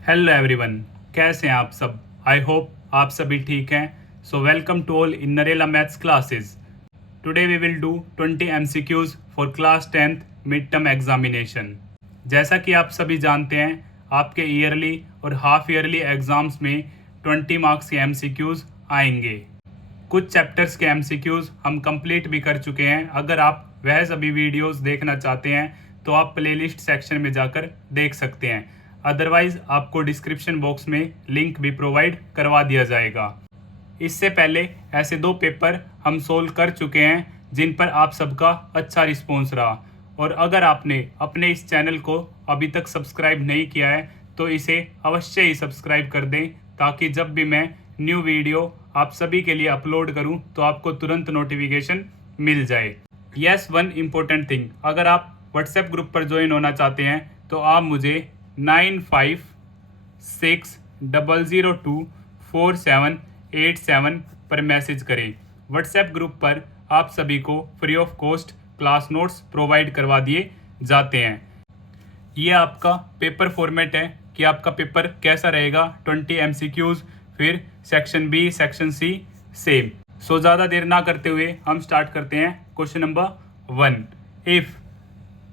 Hello everyone, कैसे हैं आप सब। आई होप आप सभी ठीक हैं। So welcome to all in Narela maths classes. Today we will do 20 MCQs for class 10th mid term examination. जैसा कि आप सभी जानते हैं, आपके ईयरली और हाफ ईयरली एग्जाम्स में 20 मार्क्स के MCQs आएंगे। कुछ चैप्टर्स के MCQs हम कंप्लीट भी कर चुके हैं। अगर आप वह सभी वीडियोस देखना चाहते हैं तो आप प्लेलिस्ट सेक्शन में जाकर देख सकते हैं। अदरवाइज आपको डिस्क्रिप्शन बॉक्स में लिंक भी प्रोवाइड करवा दिया जाएगा। इससे पहले ऐसे 2 पेपर हम सोल्व कर चुके हैं जिन पर आप सबका अच्छा रिस्पॉन्स रहा। और अगर आपने अपने इस चैनल को अभी तक सब्सक्राइब नहीं किया है तो इसे अवश्य ही सब्सक्राइब कर दें, ताकि जब भी मैं न्यू वीडियो आप सभी के लिए अपलोड करूं तो आपको तुरंत नोटिफिकेशन मिल जाए। यस, वन इम्पोर्टेंट थिंग, अगर आप व्हाट्सएप ग्रुप पर ज्वाइन होना चाहते हैं तो आप मुझे 9560024787 पर मैसेज करें। व्हाट्सएप ग्रुप पर आप सभी को free of cost class notes provide करवा दिए जाते हैं। ये आपका पेपर फॉर्मेट है कि आपका पेपर कैसा रहेगा। 20 MCQs, फिर section B, section C same. So ज़्यादा देर ना करते हुए हम स्टार्ट करते हैं। Question number 1, if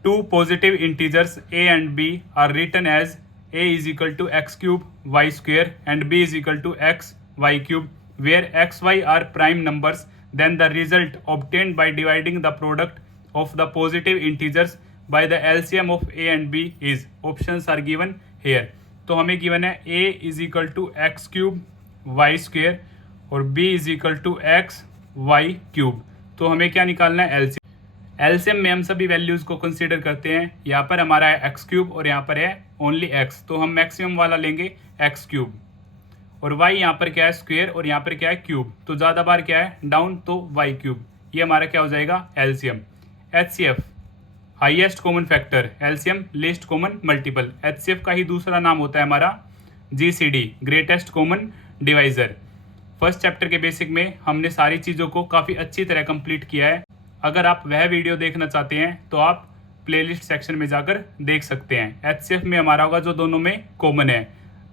two positive integers a and b are written as a is equal to x cube y square and b is equal to x y cube, where x y are prime numbers, then the result obtained by dividing the product of the positive integers by the LCM of a and b is, options are given here। तो हमें given है a is equal to x cube y square और b is equal to x y cube। तो हमें क्या निकालना है, LCM। LCM में हम सभी वैल्यूज को कंसीडर करते हैं। यहाँ पर हमारा है एक्स क्यूब और यहाँ पर है ओनली एक्स, तो हम मैक्सिमम वाला लेंगे एक्स क्यूब। और वाई यहाँ पर क्या है, स्क्वायर, और यहाँ पर क्या है, क्यूब। तो ज़्यादा बार क्या है, डाउन, तो वाई क्यूब। ये हमारा क्या हो जाएगा, LCM. HCF highest common factor, LCM least common multiple. HCF का ही दूसरा नाम होता है हमारा GCD, greatest common divisor. First chapter के बेसिक में हमने सारी चीज़ों को काफ़ी अच्छी तरह कंप्लीट किया है। अगर आप वह वीडियो देखना चाहते हैं तो आप प्लेलिस्ट सेक्शन में जाकर देख सकते हैं। एचसीएफ में हमारा होगा जो दोनों में कॉमन है,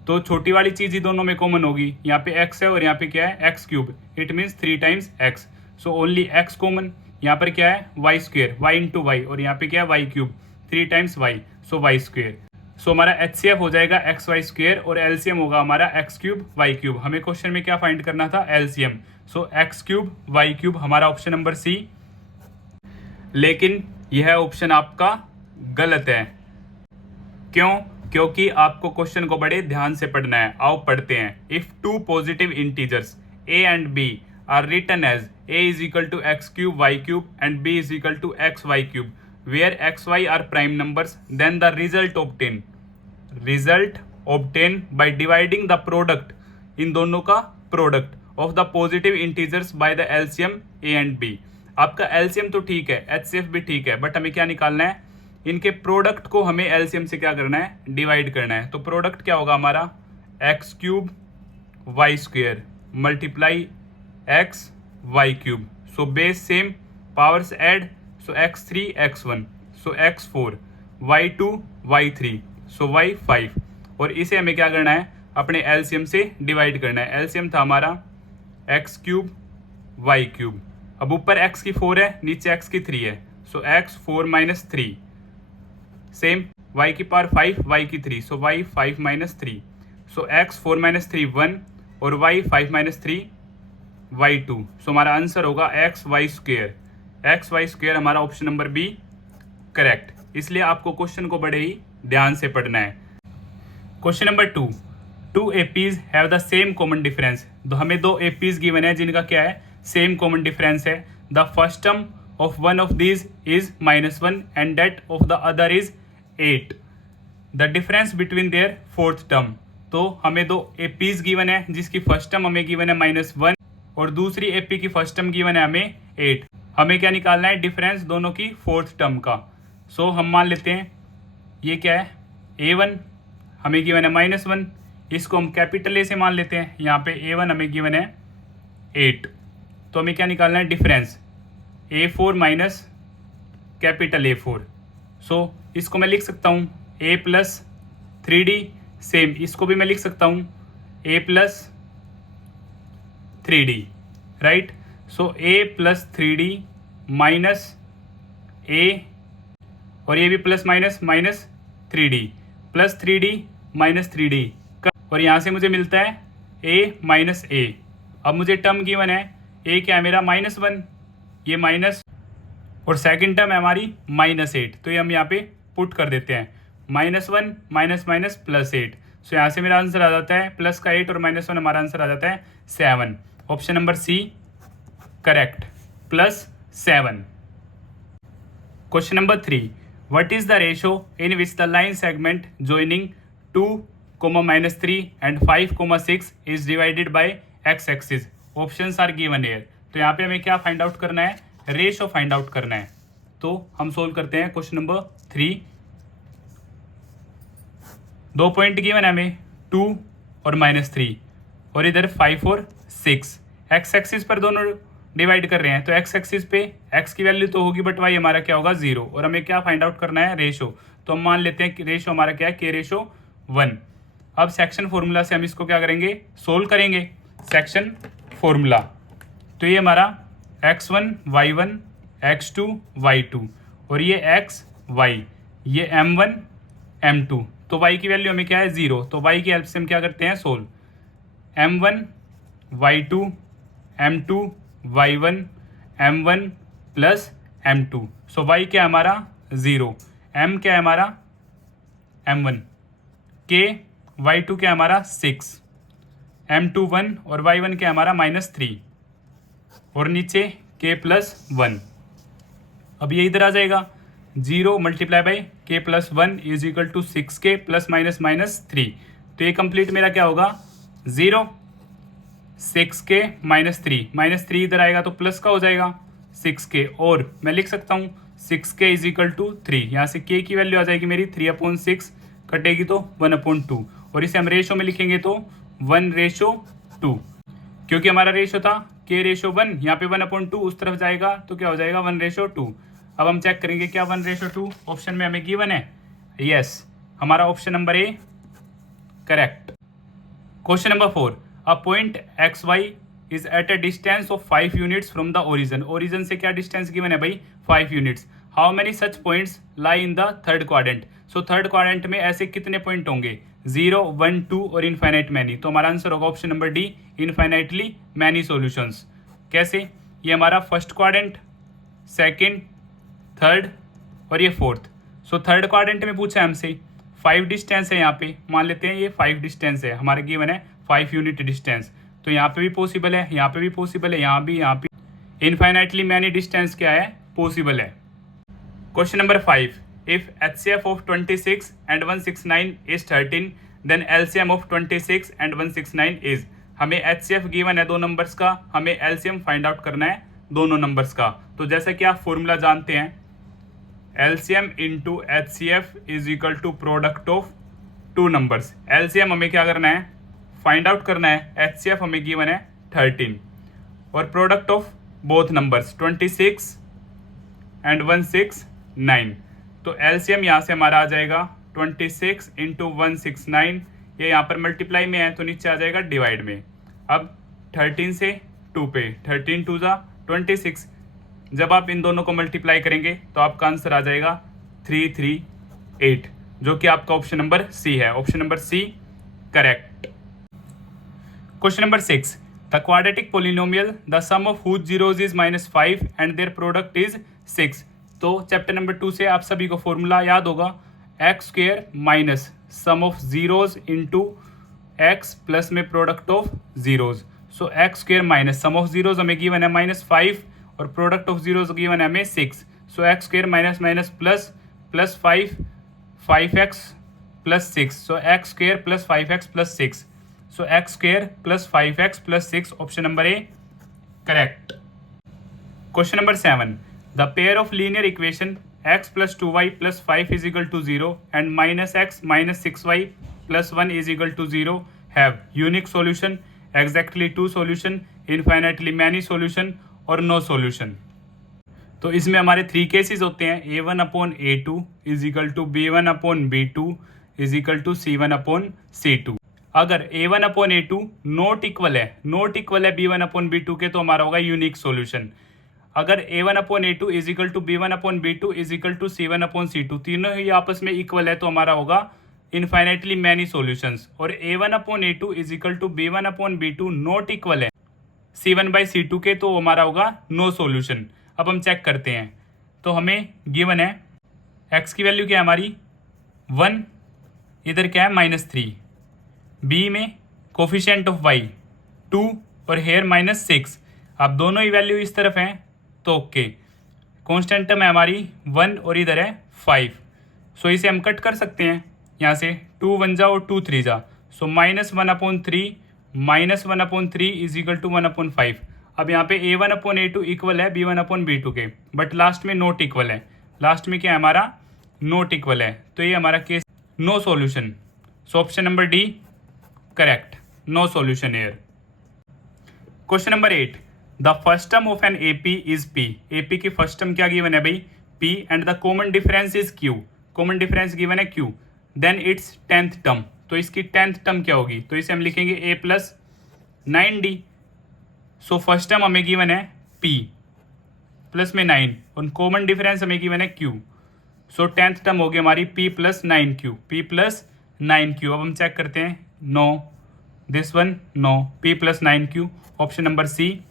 तो छोटी वाली चीज़ ही दोनों में कॉमन होगी। यहाँ पे एक्स है और यहाँ पे क्या है, x cube, it means 3 times x, so only x common. यहाँ पर क्या है, y square, y into y, और यहाँ पे क्या है, y cube, 3 times y, so y square. सो हमारा एचसीएफ हो जाएगा एक्स वाई स्क्वेयर और एलसीएम होगा हमारा एक्स क्यूब वाई क्यूब। हमें क्वेश्चन में क्या फाइंड करना था, LCM. So x cube y cube हमारा ऑप्शन नंबर सी। लेकिन यह ऑप्शन आपका गलत है। क्यों? क्योंकि आपको क्वेश्चन को बड़े ध्यान से पढ़ना है। आओ पढ़ते हैं। If two positive integers a and b are written as a is equal to x cube y cube and b is equal to x y cube, where x y are prime numbers, then the result obtain by dividing the product, in दोनों का product of the positive integers by the LCM a and b। आपका LCM तो ठीक है, HCF भी ठीक है, but हमें क्या निकालना है, इनके प्रोडक्ट को हमें एलसीएम से क्या करना है, डिवाइड करना है। तो प्रोडक्ट क्या होगा हमारा, x cube y square multiply x y cube, so base same, powers add, so x3 x1, so x4, y2 y3, so y5, और इसे हमें क्या करना है, अपने एलसीएम से डिवाइड करना है। एलसीएम था हमारा एक्स क्यूब वाई क्यूब। अब ऊपर x की 4 है, नीचे x की 3 है, सो x 4 माइनस 3, सेम y की पावर 5, y की 3, सो y 5 माइनस 3, सो x 4 माइनस 3 1 और y 5 माइनस 3 y 2, सो हमारा आंसर होगा एक्स वाई स्क्वेयर हमारा ऑप्शन नंबर बी करेक्ट। इसलिए आपको क्वेश्चन को बड़े ही ध्यान से पढ़ना है। Question number 2, two APs have the same common difference. तो हमें 2 एपीज गिवन है जिनका क्या है, सेम कॉमन डिफरेंस है। The first term of one of these is -1 and that of the other is 8। The difference between their fourth term. तो हमें 2 APs given है जिसकी फर्स्ट टर्म हमें गिवन है -1 और दूसरी एपी की फर्स्ट टर्म गिवन है हमें 8। हमें क्या निकालना है, डिफरेंस दोनों की फोर्थ टर्म का। सो हम मान लेते हैं ये क्या है, a1 हमें गिवन है -1, इसको हम कैपिटल ए से मान लेते हैं। यहाँ पे a1 हमें गिवन है 8, तो हमें क्या निकालना है, difference a4 minus capital A4। सो इसको मैं लिख सकता हूँ a प्लस 3D सेम इसको भी मैं लिख सकता हूँ a plus 3d, right. So a plus 3d minus a, और ये भी plus minus minus 3d plus 3d minus 3d, और यहाँ से मुझे मिलता है a माइनस a। अब मुझे टर्म गिवन है, a क्या है मेरा -1, ये माइनस, और सेकंड टर्म है हमारी -8, तो ये हम यहाँ पे पुट कर देते हैं, -1 माइनस माइनस +8। सो यहाँ से मेरा आंसर आ जाता है प्लस का 8 और -1, हमारा आंसर आ जाता है 7। Option number C correct, +7। Question number 3, what is the ratio in which the line segment joining 2, -3 and 5, 6 is divided by x axis. Options are given here. तो यहाँ पे हमें क्या फाइंड आउट करना है, रेशो फाइंड आउट करना है। तो हम सोल्व करते हैं क्वेश्चन नंबर 3। 2 पॉइंट गिवन है हमें 2 और -3, और इधर 5 और 6। एक्स एक्सिस पर दोनों डिवाइड कर रहे हैं, तो एक्स एक्सिस पे एक्स की वैल्यू तो होगी बट वाई हमारा क्या होगा 0, और हमें क्या फाइंड आउट करना है रेशो। तो हम मान लेते हैं कि रेशो हमारा क्या है k/1। अब सेक्शन फॉर्मूला से हम इसको क्या करेंगे, सोल्व करेंगे। सेक्शन फॉर्मूला, तो ये हमारा x1 y1 x2 y2, और ये x y, ये m1 m2, तो y की वैल्यू हमें क्या है 0, तो y की हेल्प से हम क्या करते हैं solve. m1 y2 m2 y1 m1 plus m2, सो y क्या है हमारा 0, m क्या है हमारा m1, k y2 क्या है हमारा 6, m2 1, और y1 क्या है हमारा -3, और नीचे k+1। अब ये इधर आ जाएगा 0 multiply by k+1 is equal to 6k plus minus -3। तो ये कंप्लीट मेरा क्या होगा 0, 6k -3 इधर आएगा तो प्लस का हो जाएगा 6k, और मैं लिख सकता हूँ 6k इज इक्वल टू 3। यहाँ से k की वैल्यू आ जाएगी मेरी 3/6, कटेगी तो 1/2, और इसे हम रेशो में लिखेंगे तो 1/2, क्योंकि हमारा रेशो था k/1, यहाँ पे 1/2 उस तरफ जाएगा तो क्या हो जाएगा 1/2। अब हम चेक करेंगे क्या 1/2 ऑप्शन में हमें गिवन है, यस, हमारा option number A correct. Question number 4, a point xy is at a distance of 5 units from the origin. Origin से क्या डिस्टेंस गिवन है भाई 5 units. How many such points lie in the third quadrant. So third quadrant में ऐसे कितने point होंगे, 0, 1, 2 और infinite many. तो हमारा आंसर होगा option number D, infinitely many solutions. कैसे, ये हमारा फर्स्ट क्वाड्रेंट, सेकंड, थर्ड और ये फोर्थ। सो थर्ड क्वाड्रेंट में पूछा है हमसे 5 डिस्टेंस है, यहाँ पे मान लेते हैं ये 5 डिस्टेंस है, हमारे गिवन है 5 यूनिट डिस्टेंस। तो यहाँ पे भी पॉसिबल है, यहाँ पे भी पॉसिबल है, यहाँ भी इनफाइनाइटली मैनी डिस्टेंस क्या है पॉसिबल है। Question number 5, if HCF of 26 and 169 is 13 then LCM of 26 and 169 is. हमें HCF गिवन है 2 नंबर्स का, हमें LCM फाइंड आउट करना है दोनों नंबर्स का। तो जैसा कि आप फॉर्मूला जानते हैं, LCM into HCF is equal to product of 2 numbers. LCM हमें क्या करना है फाइंड आउट करना है, HCF हमें गिवन है 13, और product of both numbers 26 and 169। तो LCM यहाँ से हमारा आ जाएगा 26 इंटू 169, ये यहाँ पर मल्टीप्लाई में है तो नीचे आ जाएगा डिवाइड में। अब 13 से 2 पे, 13 2 जा 26, जब आप इन दोनों को मल्टीप्लाई करेंगे तो आपका आंसर आ जाएगा 338, जो कि आपका ऑप्शन नंबर सी है, option number C correct. Question number 6, the quadratic polynomial the sum of whose zeros is -5 and their product is 6। तो चैप्टर नंबर 2 से आप सभी को फॉर्मूला याद होगा, x² minus sum of zeros into x plus में product of zeros. So x² minus sum of zeros हमें given है -5 और प्रोडक्ट ऑफ जीरोज गिवन है हमें 6। So x² minus minus plus 5x plus 6, so x² plus 5x plus 6, so x² plus 5x plus 6, option number A correct. Question number 7, the pair of linear equation x plus 2y plus 5 is equal to 0 and -x minus 6y plus 1 is equal to 0 have unique solution, exactly 2 solution, infinitely many solution और no solution. तो इसमें हमारे 3 cases होते हैं, a1/a2 is equal to b1/b2 is equal to C1/C2। अगर A1/A2 not equal है B1/B2 के तो हमारा होगा यूनिक सॉल्यूशन। अगर A1/A2 is equal to B1/B2 is equal to C1/C2 तीनों ही आपस में इक्वल है तो हमारा होगा इनफाइनाइटली मैनी सॉल्यूशंस। और A1/A2 is equal to B1/B2 not equal है C1/C2 के तो हमारा होगा नो सॉल्यूशन। अब हम चेक करते हैं। तो हमें गिवन है x की वैल्यू क्या है हमारी 1, इधर क्या है -3, b में कोफिशिएंट ऑफ y 2 और हेयर -6। अब दोनों ही वैल्यू इस तरफ हैं तो ओके। कॉन्स्टेंट टर्म है हमारी 1 और इधर है 5। सो इसे हम कट कर सकते हैं यहाँ से 2 1 जा और 2 3 जा। सो -1/3 इज इक्वल टू 1/5। अब यहाँ पे A1/A2 इक्वल है B1/B2 के, बट लास्ट में नोट इक्वल है। लास्ट में क्या है हमारा नोट इक्वल है, तो ये हमारा case no solution. So option number D correct, no solution air. Question number 8, the first term of an AP is P। AP की फर्स्ट टर्म क्या गिवन है भाई P and the common difference is Q। Common difference given है Q। Then its 10th term, तो इसकी 10th term क्या होगी, तो इसे हम लिखेंगे A + 9D। So first term हमें गिवन है P प्लस में 9 और कॉमन डिफरेंस हमें गिवन है Q। सो 10th टर्म होगी हमारी P + 9Q, P + 9Q। अब हम चेक करते हैं, no this one no, P + 9Q। Option number C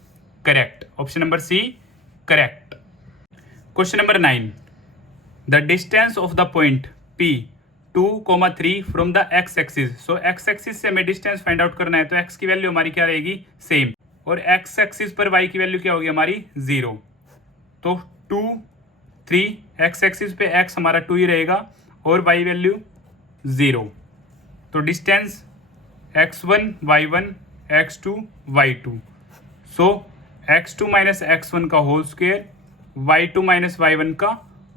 correct, option number C correct. Question number 9, the distance of the point P 2,3 from the x axis. So x axis से हमें distance find out करना है, तो x की value हमारी क्या रहेगी same, और x एक्सिस पर y की वैल्यू क्या होगी हमारी 0। तो 2 3 x एक्सिस पे x हमारा 2 ही रहेगा और y वैल्यू 0। तो distance x1 y1 x2 y2। सो x2 - x1 का होल स्क्वायर y2 - y1 का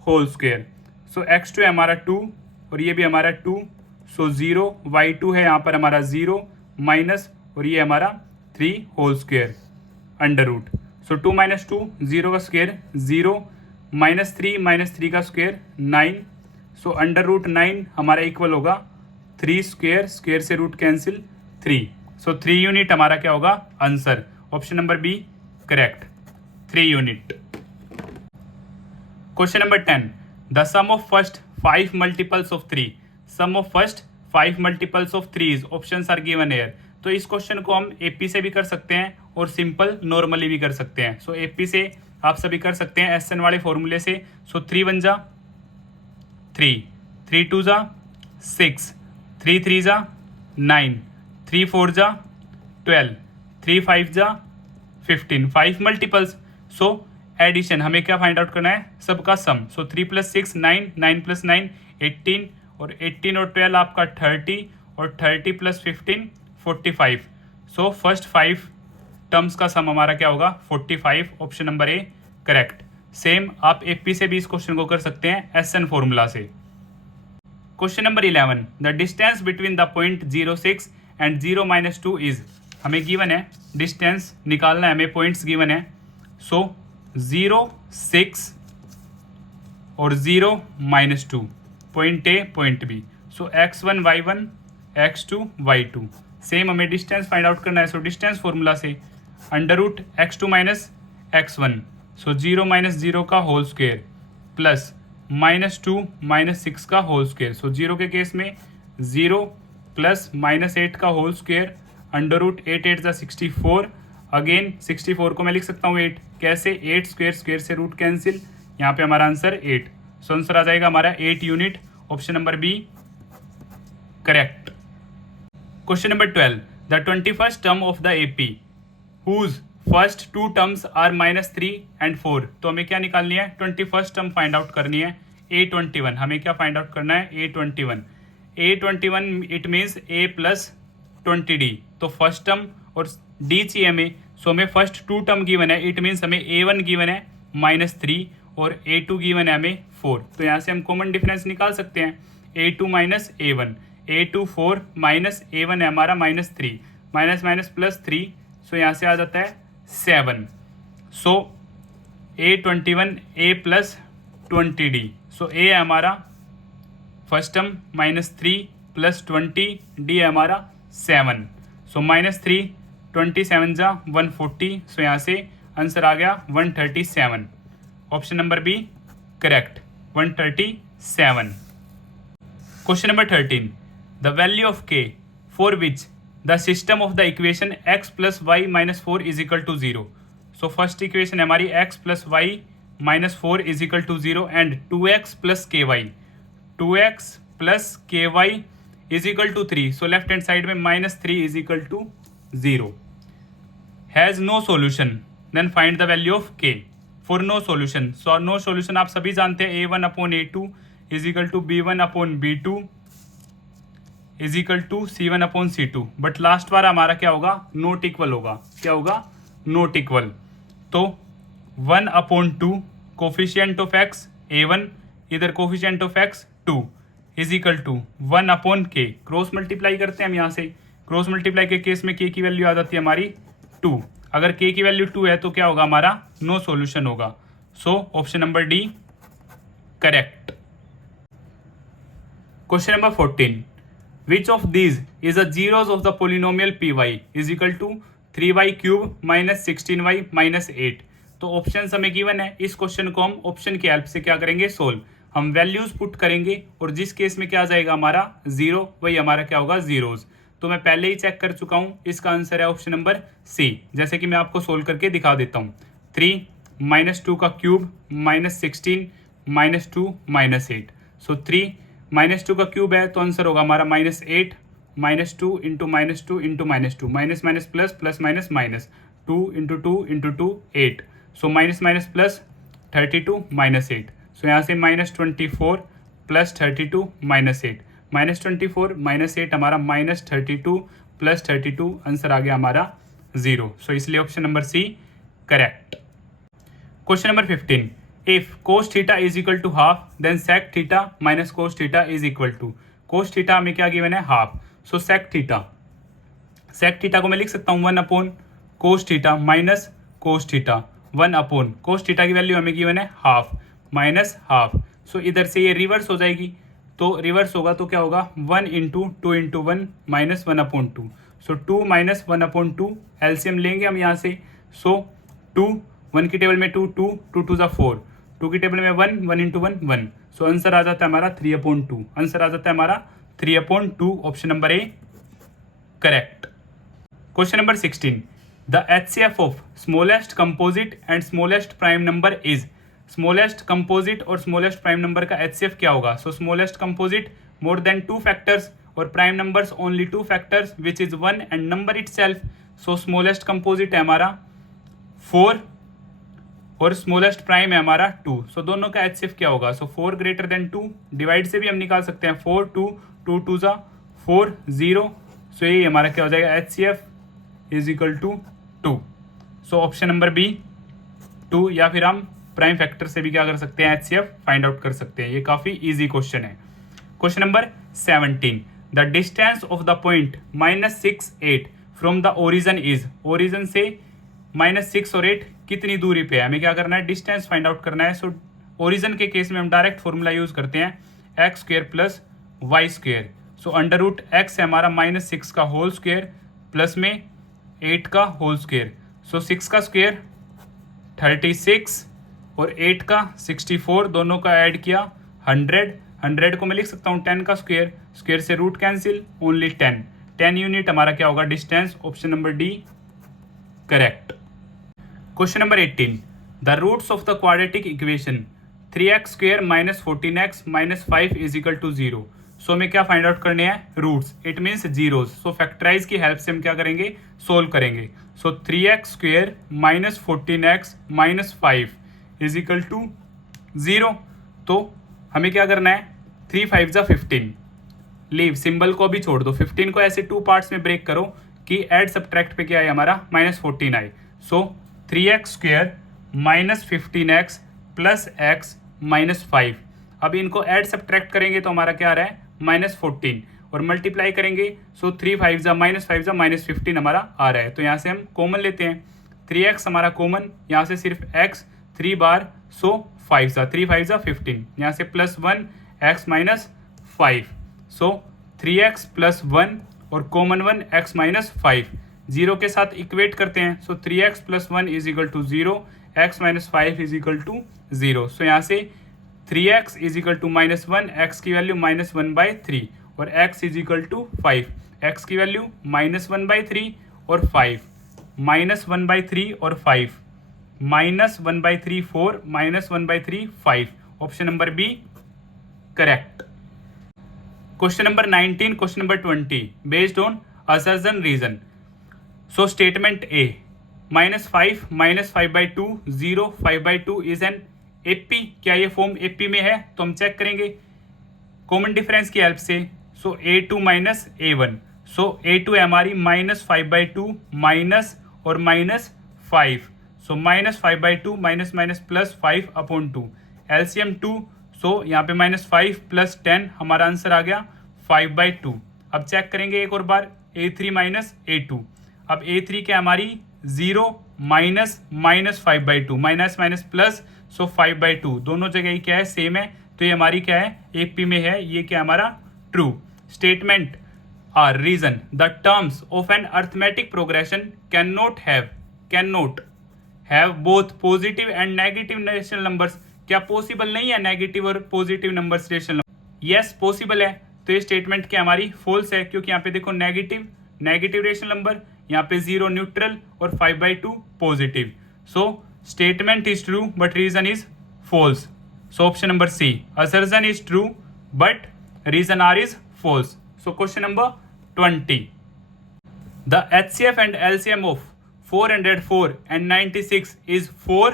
होल स्क्वायर। सो x2 है हमारा 2 और ये भी हमारा 2। सो 0 y2 है यहाँ पर हमारा 0 माइनस और ये हमारा 3 होल स्क्वायर अंडर रूट। सो 2 - 2 0 का स्क्वायर 0 -3 का स्क्वायर 9। सो अंडर रूट 9 हमारा इक्वल होगा 3 स्क्वायर, स्क्वायर से रूट कैंसिल 3। सो 3 यूनिट हमारा क्या होगा answer, option number B correct, 3 unit. Question number 10, the sum of first 5 multiples of 3। Sum of first 5 multiples of 3 options are given here. तो इस question को हम AP से भी कर सकते हैं और सिंपल नॉर्मली भी कर सकते हैं। सो AP से आप सभी कर सकते हैं SN वाले फॉर्मूले से। सो 3 1 जा 3, 3 2 जा 6, 3 3 जा 9, 3 4 जा 12, 3 5 जा 15, 5 मल्टीपल्स। सो एडिशन हमें क्या फाइंड आउट करना है, सबका सम। सो 3 + 6 9, 9 + 9 18 और 18 और 12 आपका 30 और 30 + 15 45। सो फर्स्ट 5 टर्म्स का सम हमारा क्या होगा 45, option number A correct. Same आप AP से भी इस क्वेश्चन को कर सकते हैं SN फॉर्मूला से। Question number 11, the distance between the point 06 and 0 - 2 is. हमें गिवन है डिस्टेंस निकालना है, हमें पॉइंट्स गिवन है। सो 0 6 और 0 - 2 point A point B। So x1 y1 x2 y2। Same हमें डिस्टेंस फाइंड आउट करना है। सो डिस्टेंस फॉर्मूला से अंडर रूट x2 - x1। सो 0 - 0 का होल स्क्वायर प्लस -2 - 6 का होल स्क्वायर। सो 0 के केस में 0 प्लस -8 का होल स्क्वायर अंडर रूट 8 8 जा 64। अगेन 64 को मैं लिख सकता हूँ 8 कैसे, 8 स्क्वायर, स्क्वायर से रूट कैंसिल, यहाँ पे हमारा आंसर 8। सो आंसर आ जाएगा हमारा 8 unit, option number B correct. Question number 12, the 21st term of the AP whose first 2 terms are -3 and 4। तो हमें क्या निकालनी है 21st टर्म फाइंड आउट करनी है। A21 हमें क्या फाइंड आउट करना है A21 it means A + 20D। तो फर्स्ट टर्म और D चाहिए हमें। सो हमें फर्स्ट 2 टर्म गिवन है, इट मीन्स हमें A1 गिवन है -3 और A2 गिवन है हमें 4। तो यहाँ से हम कॉमन डिफरेंस निकाल सकते हैं, A2 - A1, A2 4 A1 है हमारा -3, माइनस प्लस 3। सो यहाँ से आ जाता है 7। सो A21 A + 20D। So A है हमारा फर्स्ट टर्म -3 प्लस 20, डी है हमारा 7। सो -3, 27 जा 140, सो यहाँ से आंसर आ गया 137। Option number B correct, 137। Question number 13, the value of k for which the system of the equation x plus y minus 4 is equal to 0। So first equation है हमारी x plus y minus 4 is equal to 0 and 2x plus k y, 2x plus k y is equal to 3। So left hand side में -3 is equal to 0 has no solution, then find the value of k for no solution. So no solution आप सभी जानते हैं a1/a2 is equal to b1/b2 is equal to c1/c2, but last बार हमारा क्या होगा, note equal होगा। क्या होगा, नोट इक्वल। तो 1/2 कोफिशिएंट ऑफ x a1, इधर coefficient of x 2 is equal to 1/k। Cross multiply करते हैं हम यहाँ से, क्रॉस मल्टीप्लाई के केस में k की वैल्यू आ जाती है हमारी 2। अगर k की वैल्यू 2 है तो क्या होगा, हमारा नो सॉल्यूशन होगा। So option number D correct. Question number 14, which of these is the zeros of the polynomial P y is equal to 3y cube minus 16y minus 8। तो ऑप्शन हमें given है, इस क्वेश्चन को हम option की help से क्या करेंगे, सोल्व। हम वैल्यूज पुट करेंगे और जिस केस में क्या आ जाएगा हमारा 0, वही हमारा क्या होगा, जीरोज। तो मैं पहले ही चेक कर चुका हूं, इसका आंसर है ऑप्शन नंबर सी। जैसे कि मैं आपको सोल्व करके दिखा देता हूं। 3 - 2 का क्यूब माइनस 16 -2 -8। सो 3 -2 का क्यूब है तो आंसर होगा हमारा -8, -2 into -2 into -2, minus minus plus, plus minus minus, 2 into 2 into 2 8। So minus minus plus 32 -8। सो यहाँ से -24 प्लस 32 -8, -24 -8 हमारा -32 प्लस 32, आंसर आ गया हमारा 0। सो इसलिए option number C correct. Question number 15, if cos theta is equal to half then sec theta minus cos theta is equal to, cos theta हमें क्या given है, हाफ। सो sec थीटा को मैं लिख सकता हूँ 1/cos theta minus cos theta, 1/cos theta की value हमें गिवन है हाफ माइनस हाफ। सो इधर से ये रिवर्स हो जाएगी, तो रिवर्स होगा तो क्या होगा, 1 इंटू 2 इंटू 1 माइनस 1/2। सो 2 माइनस 1/2 एलसीएम लेंगे हम यहाँ से। सो 2, 1 की टेबल में 2, 2 2 2 4, 2 की टेबल में 1, 1 इंटू 1 1। सो आंसर आ जाता है हमारा 3/2, आंसर आ जाता है हमारा 3/2। Option number A correct. Question number 16, द HCF of smallest composite and smallest prime number is. Smallest composite और स्मॉलेस्ट प्राइम नंबर का HCF क्या होगा। So smallest composite more than 2 factors और prime numbers only 2 factors which is 1 and number itself. So smallest composite है हमारा 4 और smallest prime है हमारा 2। सो दोनों का HCF क्या होगा। सो 4 ग्रेटर देन 2, डिवाइड से भी हम निकाल सकते हैं, 4 2 2 2 जा 4 0। सो ये हमारा क्या हो जाएगा, HCF is equal to 2। So option number B 2, या फिर हम प्राइम फैक्टर से भी क्या कर सकते हैं, HCF फाइंड आउट कर सकते हैं। ये काफी इजी क्वेश्चन है। Question number 17, the distance of the point -6 8 from the origin is. Origin से -6 और 8 कितनी दूरी पे है, हमें क्या करना है, डिस्टेंस फाइंड आउट करना है। सो ओरिजन के केस में हम डायरेक्ट फॉर्मूला यूज करते हैं, x² प्लस y²। सो √x है हमारा -6 का होल स्क्वेयर प्लस में 8 का होल स्क्वेयर। सो 6 का स्क्वेयर 36 और 8 का 64, दोनों का ऐड किया 100। 100 को मैं लिख सकता हूँ 10 का स्क्वेयर, स्क्वेयर से रूट कैंसिल, ओनली 10 यूनिट हमारा क्या होगा, distance. Option number D correct. Question number 18, the roots of the quadratic equation 3x² minus 14x minus 5 is equal to 0। So हमें क्या फाइंड आउट करने हैं, roots, it means zeros. So factorise की help से हम क्या करेंगे, सोल्व करेंगे। So 3x² minus 14x minus 5 is equal to 0। तो हमें क्या करना है, 3 5 जा 15, लीव सिंबल को भी छोड़ दो, 15 को ऐसे 2 पार्ट्स में ब्रेक करो कि एड सब्ट्रैक्ट पे क्या है हमारा, -14 आए। सो 3x² minus 15x plus x minus 5। अब इनको ऐड सब्ट्रैक्ट करेंगे तो हमारा क्या आ रहा है, -14, और मल्टीप्लाई करेंगे। सो 3 5 जा -5 जा -15 हमारा आ रहा है। तो यहाँ से हम कॉमन लेते हैं, 3x हमारा कॉमन, यहाँ से सिर्फ x 3 बार, सो 5 जा 3 5 जा 15, यहाँ से +1 x माइनस 5। सो 3x प्लस 1 और कॉमन 1 x माइनस 5, 0 के साथ इक्वेट करते हैं। So 3x plus 1 is equal to 0, x minus 5 is equal to 0। So यहाँ से 3x is equal to minus 1, x की वैल्यू माइनस 1/3 और x is equal to 5, x की वैल्यू माइनस 1/3 और 5, माइनस 1/3 और 5, minus 1/3 4, minus 1/3 5। Option number B correct. Question number 19, question number 20 based on assertion reason. So statement A -5/2 0 5/2 is an AP. क्या ये form AP में है? तो हम चेक करेंगे कॉमन डिफरेंस की हेल्प से। सो A2 माइनस A1, सो A2 है हमारी -5/2 माइनस और -5, सो -5/2 माइनस माइनस प्लस 5/2 एलसीएम 2। सो यहाँ पे -5 प्लस 10 हमारा आंसर आ गया 5/2। अब चेक करेंगे एक और बार A3 माइनस A2। अब A3 क्या हमारी 0 minus minus 5/2 minus minus plus, so 5/2 दोनों जगह ही क्या है सेम है, तो ये हमारी क्या है एपी में है, ये क्या हमारा true. Statement R reason the terms of an arithmetic progression can not have both positive and negative rational numbers. क्या पॉसिबल नहीं है नेगेटिव और positive numbers rational number? Yes possible है। तो ये स्टेटमेंट क्या हमारी फॉल्स है, क्योंकि यहाँ पे देखो नेगेटिव रेशनल नंबर, यहाँ पे 0 न्यूट्रल और 5/2 positive. So statement is true but reason is false. So option number C assertion is true but reason are is false. So question number 20 the HCF and LCM of 404 and 96 is 4,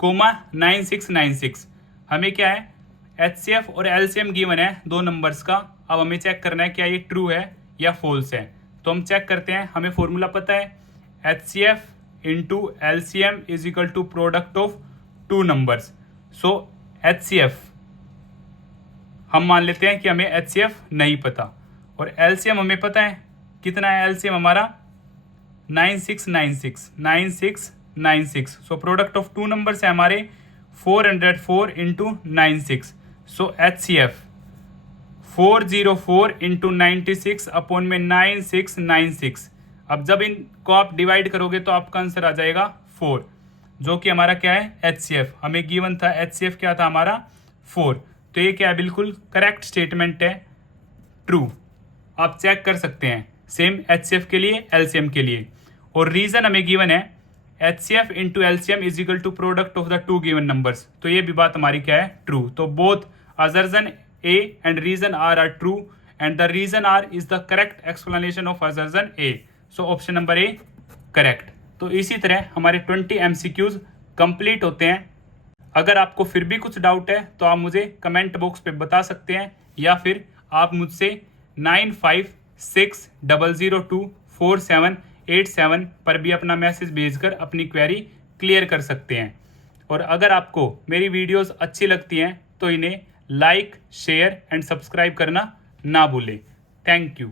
9696। हमें क्या है HCF और LCM given है दो numbers का। अब हमें check करना है क्या ये ट्रू है या फॉल्स है। तो हम चेक करते हैं, हमें फॉर्मूला पता है HCF into LCM is equal to product of two numbers. So HCF हम मान लेते हैं कि हमें HCF नहीं पता और LCM हमें पता है। कितना है LCM हमारा 9696। So product of two numbers है हमारे 404 इंटू 96। सो HCF 404 इंटू 96 अपॉन में 9696। अब जब इनको आप डिवाइड करोगे तो आपका आंसर आ जाएगा 4, जो कि हमारा क्या है HCF। हमें गिवन था HCF क्या था हमारा 4। तो ये क्या है बिल्कुल करेक्ट स्टेटमेंट है, ट्रू। आप चेक कर सकते हैं सेम HCF के लिए LCM के लिए। और रीजन हमें गिवन है HCF into LCM is equal to product of the two given numbers. तो ये भी बात हमारी क्या है ट्रू। तो both assertion A and reason R are true and the reason R is the correct explanation of assertion A. So option number A correct। तो इसी तरह हमारे 20 MCQs कंप्लीट होते हैं। अगर आपको फिर भी कुछ डाउट है तो आप मुझे कमेंट बॉक्स पे बता सकते हैं, या फिर आप मुझसे 9560024787 पर भी अपना मैसेज भेजकर अपनी क्वेरी क्लियर कर सकते हैं। और अगर आपको मेरी वीडियोस अच्छी लगती हैं तो इन्हें लाइक शेयर एंड सब्सक्राइब करना ना भूलें। Thank you.